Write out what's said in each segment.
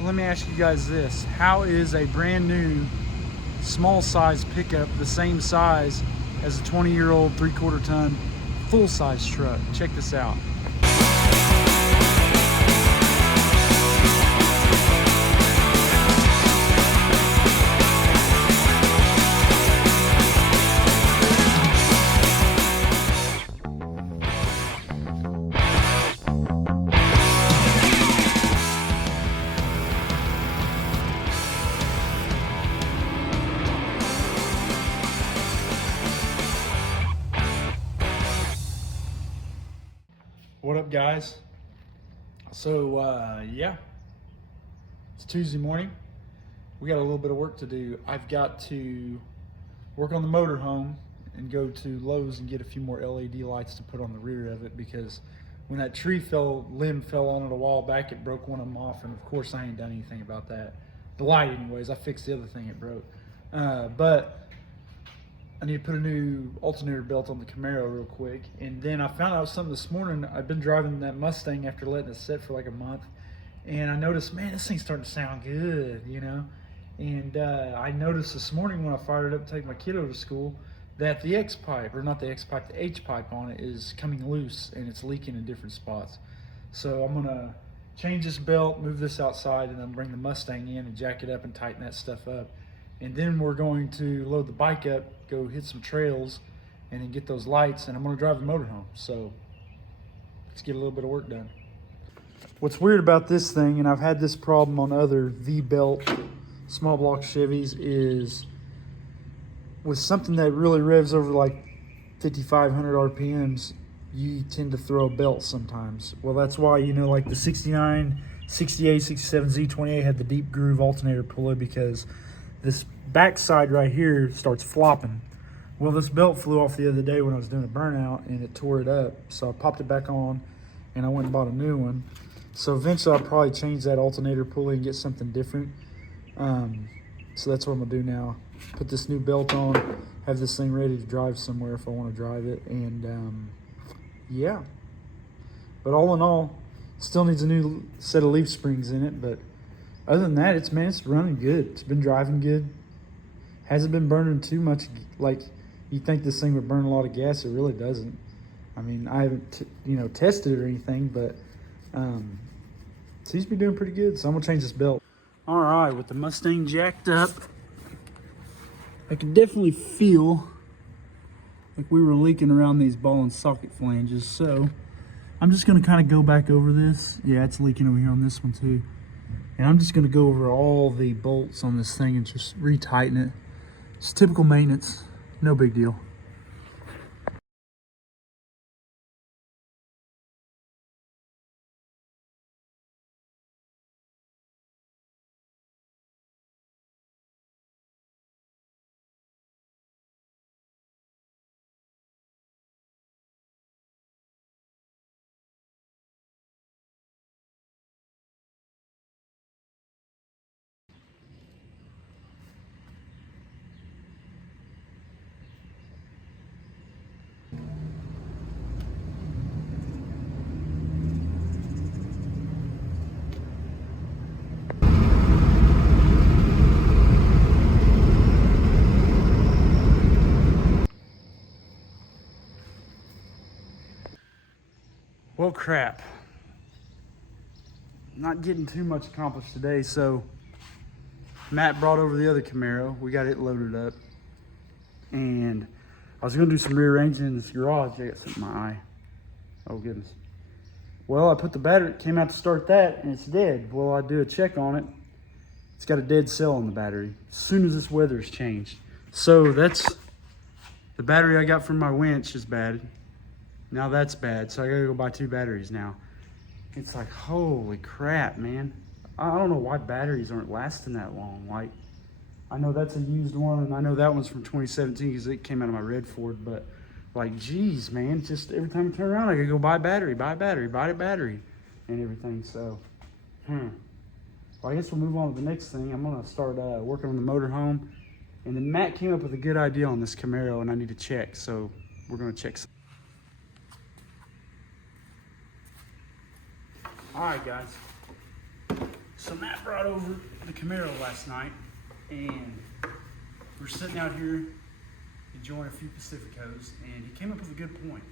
So let me ask you guys this. How is a brand new small size pickup the same size as a 20-year-old 3/4 ton full size truck? Check this out. What up, guys? So yeah, it's Tuesday morning. We got a little bit of work to do. I've got to work on the motorhome and go to Lowe's and get a few more LED lights to put on the rear of it, because when that limb fell on it a while back, it broke one of them off, and of course I ain't done anything about that. The light anyways, I fixed the other thing it broke. But I need to put a new alternator belt on the Camaro real quick. And then I found out something this morning. I've been driving that Mustang after letting it sit for like a month, and I noticed, man, this thing's starting to sound good, you know? And I noticed this morning when I fired it up to take my kiddo to school that the X-pipe, or not the X-pipe, the H-pipe on it is coming loose and it's leaking in different spots. So I'm gonna change this belt, move this outside, and then bring the Mustang in and jack it up and tighten that stuff up. And then we're going to load the bike up, go hit some trails, and then get those lights, and I'm gonna drive the motorhome. So let's get a little bit of work done. What's weird about this thing, and I've had this problem on other V-belt small block Chevys, is with something that really revs over like 5,500 RPMs, you tend to throw a belt sometimes. Well, that's why, you know, like the 69, 68, 67 Z28 had the deep groove alternator pulley, because this backside right here starts flopping. Well, this belt flew off the other day when I was doing a burnout, and it tore it up. So I popped it back on, and I went and bought a new one. So eventually I'll probably change that alternator pulley and get something different. So that's what I'm gonna do now. Put this new belt on, have this thing ready to drive somewhere if I want to drive it, and yeah. But all in all, still needs a new set of leaf springs in it, but other than that, it's running good. It's been driving good. Hasn't been burning too much. Like, you think this thing would burn a lot of gas, it really doesn't. I mean, I haven't tested it or anything, but seems to be doing pretty good. So I'm gonna change this belt. All right, with the Mustang jacked up, I can definitely feel like we were leaking around these ball and socket flanges. So I'm just gonna kind of go back over this. Yeah, it's leaking over here on this one too. And I'm just gonna go over all the bolts on this thing and just retighten it. It's typical maintenance, no big deal. Well, crap. Not getting too much accomplished today, so Matt brought over the other Camaro. We got it loaded up. And I was gonna do some rearranging in this garage. I got something in my eye. Oh, goodness. Well, I put the battery, came out to start that, and it's dead. Well, I do a check on it. It's got a dead cell in the battery as soon as this weather's changed. So that's, the battery I got from my winch is bad. Now that's bad, so I gotta go buy 2 batteries now. It's like, holy crap, man. I don't know why batteries aren't lasting that long. Like, I know that's a used one, and I know that one's from 2017 because it came out of my red Ford, but like, geez, man, just every time I turn around, I gotta go buy a battery, buy a battery, and everything, so, Well, I guess we'll move on to the next thing. I'm gonna start working on the motorhome, and then Matt came up with a good idea on this Camaro, and I need to check, so we're gonna check some. All right, guys. So Matt brought over the Camaro last night, and we're sitting out here enjoying a few Pacificos, and he came up with a good point.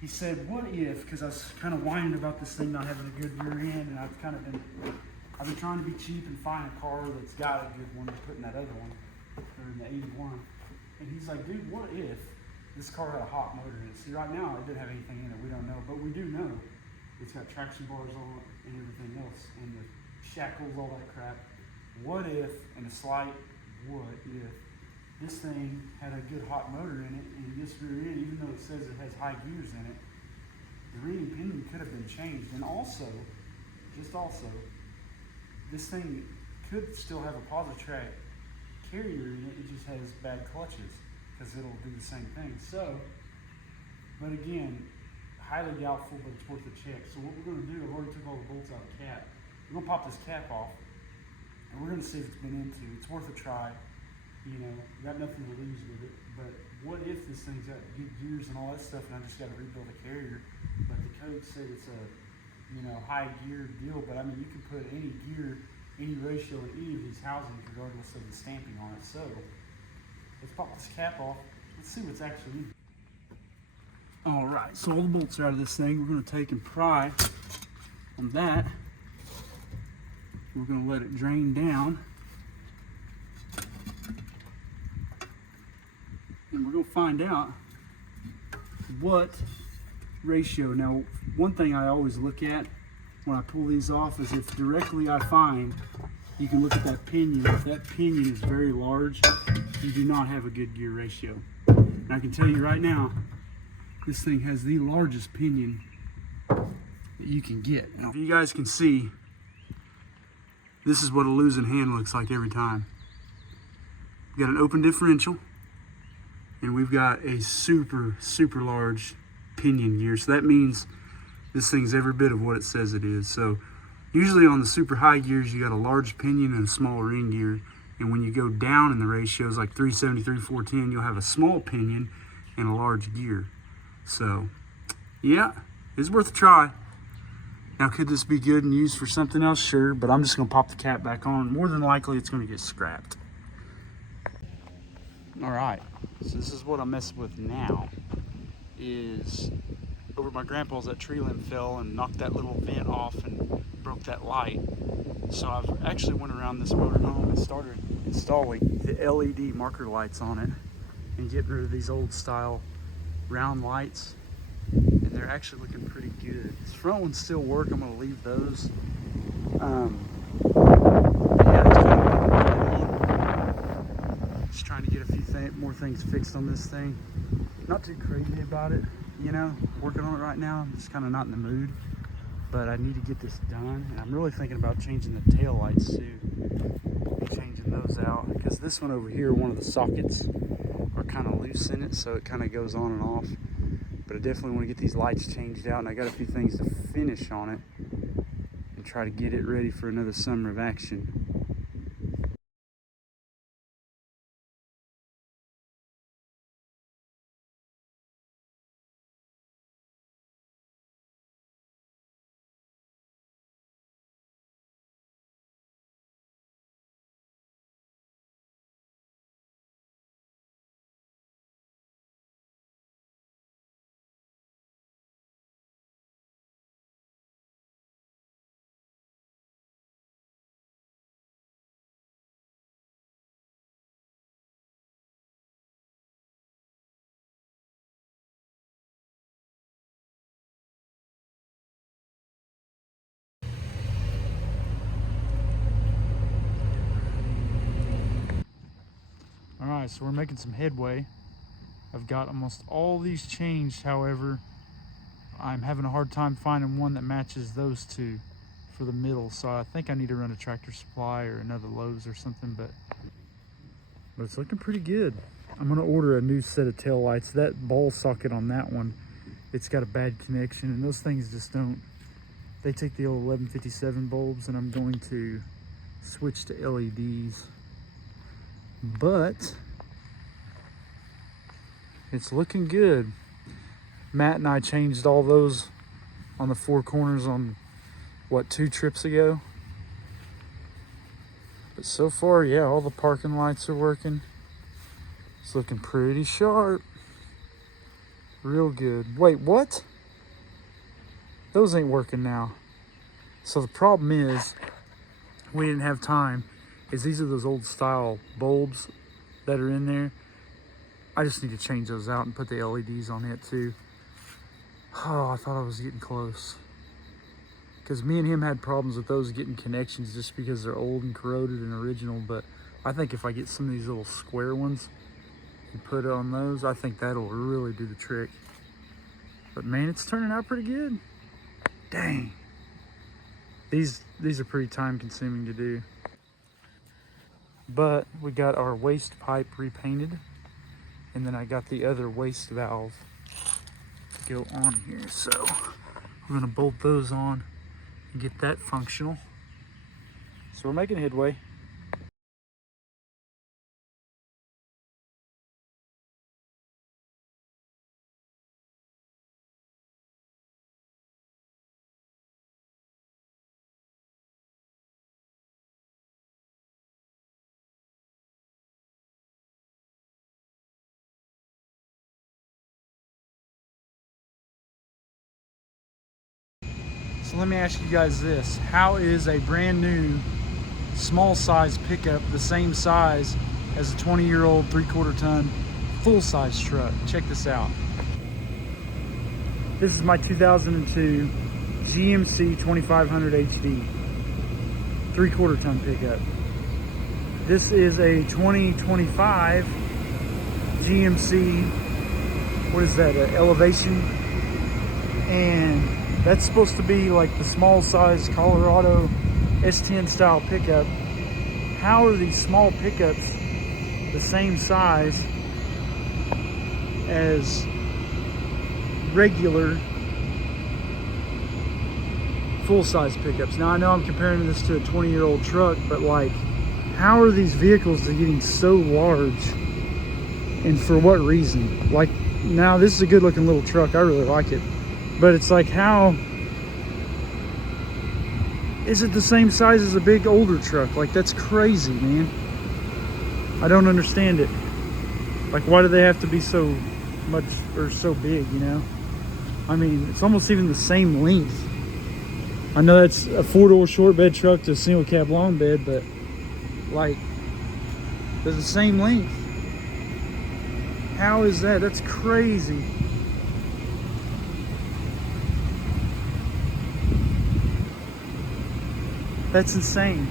He said, what if, because I was kind of whining about this thing not having a good rear end, and I've been trying to be cheap and find a car that's got a good one and put in that other one, or in the 81. And he's like, dude, what if this car had a hot motor in it? See, right now it didn't have anything in it, we don't know, but we do know it's got traction bars on it and everything else, and the shackles, all that crap. What if, and a slight what if, this thing had a good hot motor in it, and this rear end, even though it says it has high gears in it, the rear end pinion could have been changed. And also, this thing could still have a Positrack carrier in it, it just has bad clutches, because it'll do the same thing. So, but again, highly doubtful, but it's worth a check. So what we're gonna do, I've already took all the bolts out of the cap. We're gonna pop this cap off, and we're gonna see if it's been into. It's worth a try. You know, got nothing to lose with it. But what if this thing's got good gears and all that stuff, and I just got to rebuild a carrier? But the code said it's a, you know, high gear deal. But I mean, you can put any gear, any ratio in any of these housings, regardless of the stamping on it. So let's pop this cap off. Let's see what's actually in. All right, so all the bolts are out of this thing. We're going to take and pry on that. We're going to let it drain down. And we're going to find out what ratio. Now, one thing I always look at when I pull these off is if directly I find, you can look at that pinion. If that pinion is very large, you do not have a good gear ratio. And I can tell you right now, this thing has the largest pinion that you can get. Now, if you guys can see, this is what a losing hand looks like every time. We got an open differential, and we've got a super large pinion gear. So that means this thing's every bit of what it says it is. So usually on the super high gears, you got a large pinion and a small ring gear. And when you go down in the ratios, like 373, 410, you'll have a small pinion and a large gear. So yeah, it's worth a try. Now, could this be good and used for something else? Sure, but I'm just gonna pop the cap back on. More than likely, it's gonna get scrapped. All right, so this is what I'm messing with now, is over at my grandpa's, that tree limb fell and knocked that little vent off and broke that light. So I've actually went around this motorhome and started installing the LED marker lights on it and getting rid of these old style round lights. And they're actually looking pretty good. This front ones still work, I'm gonna leave those. Yeah, it's kind of just trying to get a few more things fixed on this thing. Not too crazy about it, you know, working on it right now. I'm just kind of not in the mood, but I need to get this done. And I'm really thinking about changing the tail lights too. Changing those out, because this one over here, one of the sockets are kind of loose in it, so it kind of goes on and off. But I definitely want to get these lights changed out, and I got a few things to finish on it and try to get it ready for another summer of action. All right, so we're making some headway. I've got almost all these changed. However, I'm having a hard time finding one that matches those two for the middle. So I think I need to run a Tractor Supply or another Lowe's or something, but it's looking pretty good. I'm gonna order a new set of tail lights. That ball socket on that one, it's got a bad connection, and those things just don't, they take the old 1157 bulbs, and I'm going to switch to LEDs. But it's looking good. Matt and I changed all those on the four corners on what, 2 trips ago. But so far, yeah, all the parking lights are working. It's looking pretty sharp. Real good. Wait, what? Those ain't working now. So the problem is, we didn't have time, is these are those old style bulbs that are in there. I just need to change those out and put the LEDs on it too. Oh, I thought I was getting close. Because me and him had problems with those getting connections just because they're old and corroded and original. But I think if I get some of these little square ones and put it on those, I think that'll really do the trick. But man, it's turning out pretty good. Dang. These are pretty time consuming to do. But we got our waste pipe repainted. And then I got the other waste valve to go on here. So we're gonna bolt those on and get that functional. So we're making headway. So let me ask you guys this. How is a brand new small size pickup the same size as a 20-year-old 3/4 ton full size truck? Check this out. This is my 2002 GMC 2500 HD 3/4 ton pickup. This is a 2025 GMC, what is that, Elevation? And that's supposed to be like the small size Colorado S10 style pickup. How are these small pickups the same size as regular full size pickups? Now I know I'm comparing this to a 20-year-old truck, but like, how are these vehicles getting so large and for what reason? Like, now this is a good looking little truck, I really like it. But it's like, how is it the same size as a big older truck? Like, that's crazy, man. I don't understand it. Like, why do they have to be so much or so big, you know? I mean, it's almost even the same length. I know that's a 4-door short bed truck to a single cab long bed, but like, they're the same length. How is that? That's crazy. That's insane.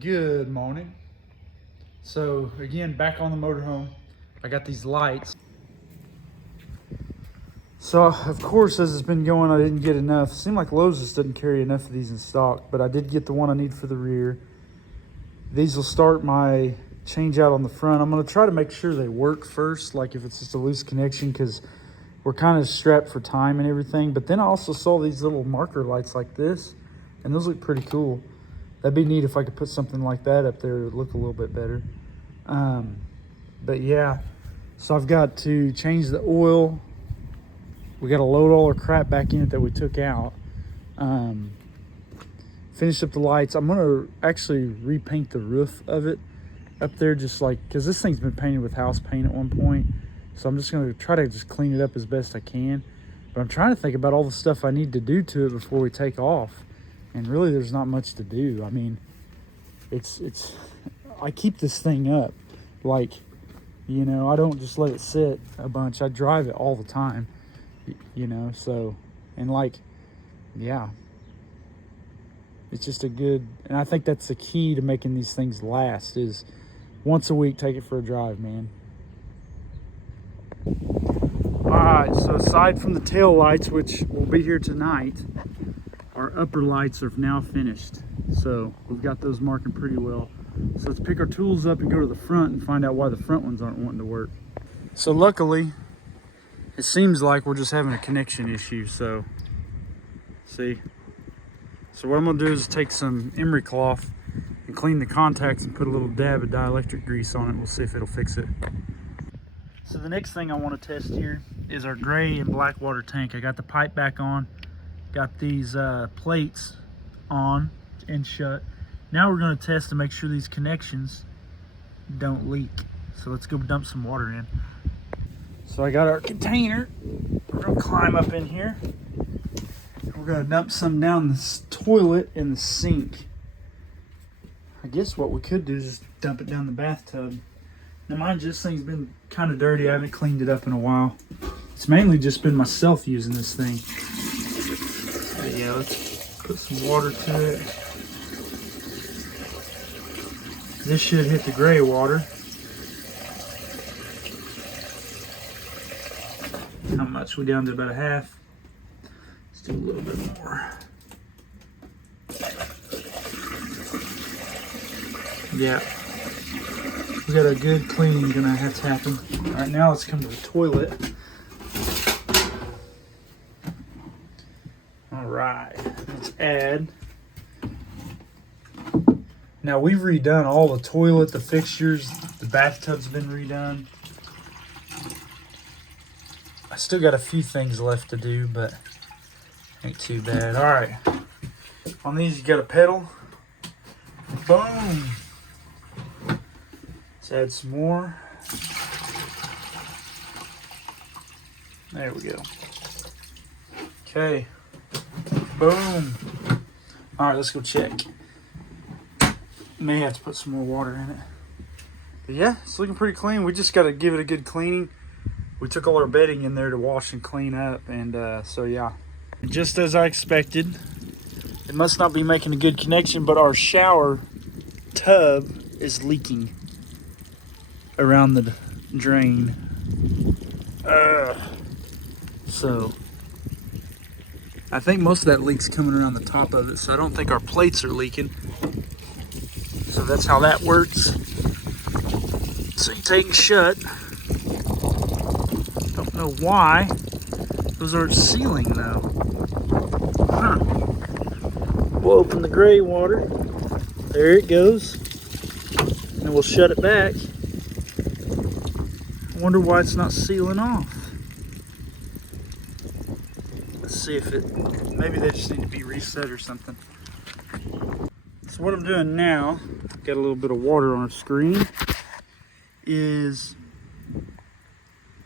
Good morning. So again, back on the motorhome. I got these lights. So of course, as it's been going, I didn't get enough. It seemed like Lowe's just doesn't carry enough of these in stock, but I did get the one I need for the rear. These will start my change out on the front. I'm going to try to make sure they work first, like if it's just a loose connection, because we're kind of strapped for time and everything. But then I also saw these little marker lights like this, and those look pretty cool. That'd be neat if I could put something like that up there to look a little bit better. But yeah, so I've got to change the oil. We got to load all our crap back in it that we took out. Finish up the lights. I'm gonna actually repaint the roof of it up there, just like, because this thing's been painted with house paint at one point. So I'm just gonna try to just clean it up as best I can. But I'm trying to think about all the stuff I need to do to it before we take off. And really there's not much to do. I mean, I keep this thing up. Like, you know, I don't just let it sit a bunch. I drive it all the time, you know, so, and like, yeah. It's just a good, and I think that's the key to making these things last, is once a week, take it for a drive, man. All right, so aside from the tail lights, which will be here tonight, our upper lights are now finished. So we've got those marking pretty well. So let's pick our tools up and go to the front and find out why the front ones aren't wanting to work. So luckily, it seems like we're just having a connection issue, so see. So what I'm gonna do is take some emery cloth and clean the contacts and put a little dab of dielectric grease on it. We'll see if it'll fix it. So the next thing I want to test here is our gray and black water tank. I got the pipe back on, got these plates on and shut. Now we're going to test to make sure these connections don't leak. So let's go dump some water in. So I got our container. We're going to climb up in here. We're going to dump some down this toilet and the sink. I guess what we could do is just dump it down the bathtub. Now mind you, this thing's been kind of dirty. I haven't cleaned it up in a while. It's mainly just been myself using this thing. So yeah, let's put some water to it. This should hit the gray water. How much? We down to about a half. Let's do a little bit more. Yeah. We got a good cleaning gonna have to happen. All right, now let's come to the toilet. All right, let's add. Now we've redone all the toilet, the fixtures, the bathtub's been redone. I still got a few things left to do, but ain't too bad. All right, on these you got a pedal. Boom. Let's add some more. There we go. Okay. Boom. All right, let's go check. May have to put some more water in it. But yeah, it's looking pretty clean. We just got to give it a good cleaning. We took all our bedding in there to wash and clean up, and so yeah. Just as I expected, it must not be making a good connection, but our shower tub is leaking around the drain. So I think most of that leak's coming around the top of it, so I don't think our plates are leaking. So that's how that works. So you take and shut. Don't know why those aren't sealing though. Huh. We'll open the gray water. There it goes. And we'll shut it back. I wonder why it's not sealing off. Let's see if it, maybe they just need to be reset or something. So what I'm doing now, got a little bit of water on our screen, is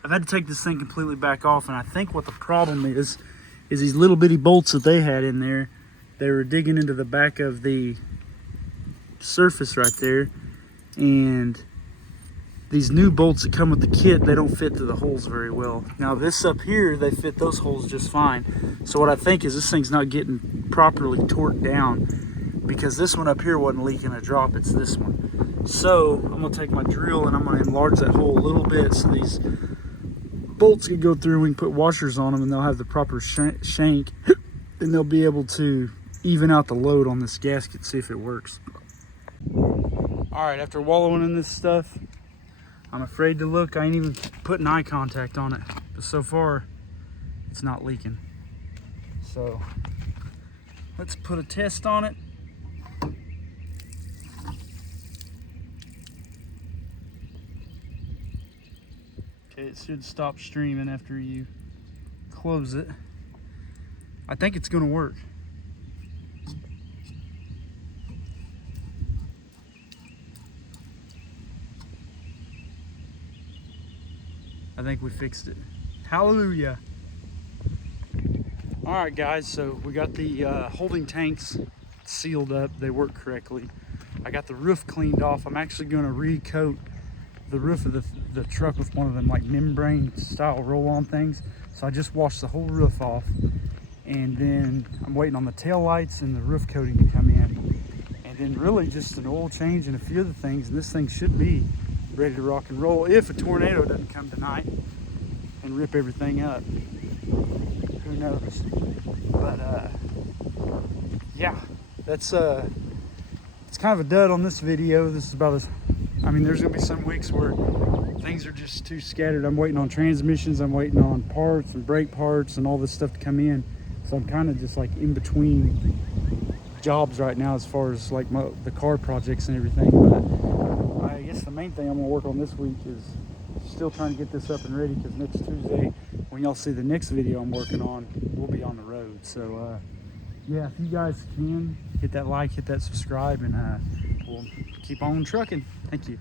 I've had to take this thing completely back off, and I think what the problem is these little bitty bolts that they had in there, they were digging into the back of the surface right there, and these new bolts that come with the kit, they don't fit through the holes very well. Now this up here, they fit those holes just fine. So what I think is this thing's not getting properly torqued down, because this one up here wasn't leaking a drop, it's this one. So I'm gonna take my drill and I'm gonna enlarge that hole a little bit so these bolts can go through and we can put washers on them and they'll have the proper shank and they'll be able to even out the load on this gasket, see if it works. All right, after wallowing in this stuff, I'm afraid to look. I ain't even putting eye contact on it, but so far it's not leaking. So let's put a test on it. Okay, it should stop streaming after you close it. I think it's gonna work. I think we fixed it. Hallelujah. All right, guys, so we got the holding tanks sealed up. They work correctly. I got the roof cleaned off. I'm actually gonna recoat the roof of the truck with one of them like membrane style roll-on things. So I just washed the whole roof off, and then I'm waiting on the tail lights and the roof coating to come in, and then really just an oil change and a few other things, and this thing should be ready to rock and roll if a tornado doesn't come tonight and rip everything up. Who knows? But yeah, that's it's kind of a dud on this video. This is about as, I mean, there's gonna be some weeks where things are just too scattered. I'm waiting on transmissions, I'm waiting on parts and brake parts and all this stuff to come in. So I'm kind of just like in between jobs right now as far as like the car projects and everything. But I guess the main thing I'm gonna work on this week is still trying to get this up and ready because next Tuesday, when y'all see the next video I'm working on, we'll be on the road. So yeah, if you guys can hit that like, hit that subscribe, and we'll keep on trucking. Thank you.